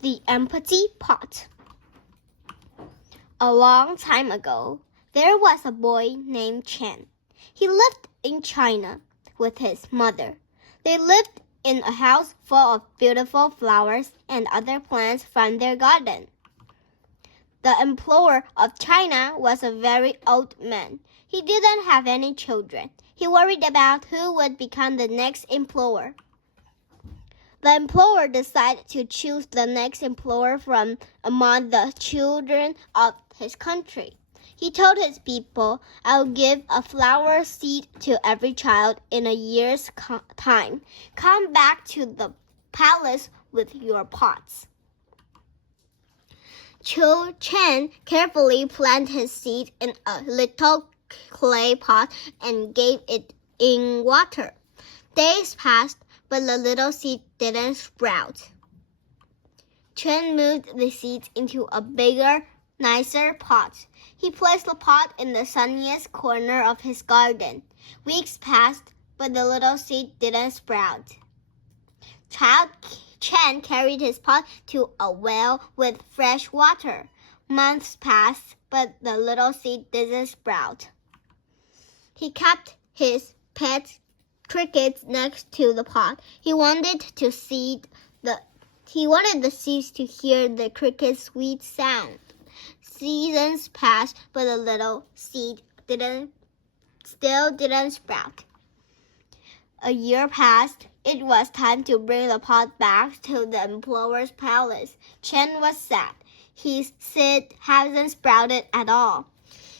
The Empty Pot. A long time ago, there was a boy named Chen. He lived in China with his mother. They lived in a house full of beautiful flowers and other plants from their garden. The emperor of China was a very old man. He didn't have any children. He worried about who would become the next emperor. The emperor decided to choose the next emperor from among the children of his country. He told his people, "I'll give a flower seed to every child in a year's time. Come back to the palace with your pots." Chen carefully planted his seed in a little clay pot and gave it in water. Days passed, but the little seed didn't sprout. Chen moved the seeds into a bigger, nicer pot. He placed the pot in the sunniest corner of his garden. Weeks passed, but the little seed didn't sprout. Child Chen carried his pot to a well with fresh water. Months passed, but the little seed didn't sprout. He kept his pet crickets next to the pot. He wanted the seeds to hear the cricket's sweet sound. Seasons passed, but the little seed still didn't sprout. A year passed. It was time to bring the pot back to the emperor's palace. Chen was sad. His seed hasn't sprouted at all.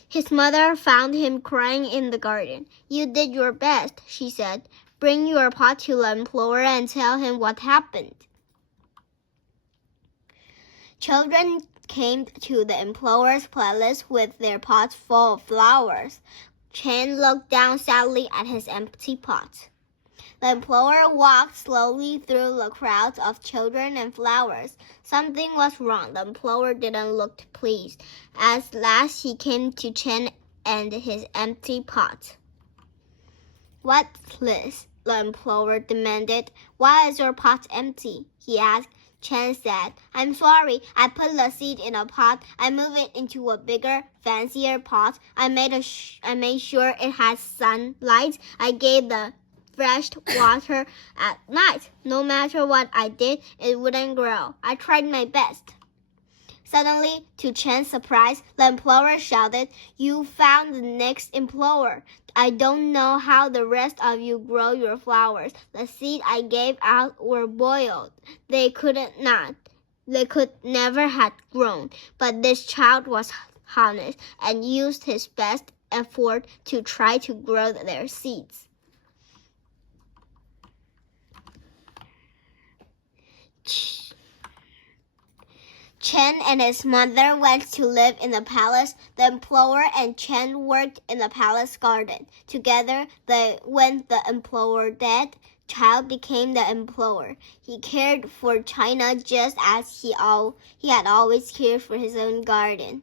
His mother found him crying in the garden. "You did your best," she said. "Bring your pot to the emperor and tell him what happened." Children came to the emperor's palace with their pots full of flowers. Chen looked down sadly at his empty pot. The emperor walked slowly through the crowds of children and flowers. Something was wrong. The emperor didn't look pleased. At last he came to Chen and his empty pot. "What's this?" the emperor demanded. "Why is your pot empty?" he asked. Chen said, "I'm sorry. I put the seed in a pot. I moved it into a bigger, fancier pot. I made sure it had sunlight. I gave the fresh water at night. No matter what I did, it wouldn't grow. I tried my best." Suddenly, to Chen's surprise, the emperor shouted, "You found the next emperor. I don't know how the rest of you grow your flowers. The seed I gave out were boiled. They could never have grown. But this child was honest and used his best effort to try to grow their seeds." Chen and his mother went to live in the palace. The emperor and Chen worked in the palace garden. Together, when the emperor died, Child became the emperor. He cared for China just as he had always cared for his own garden.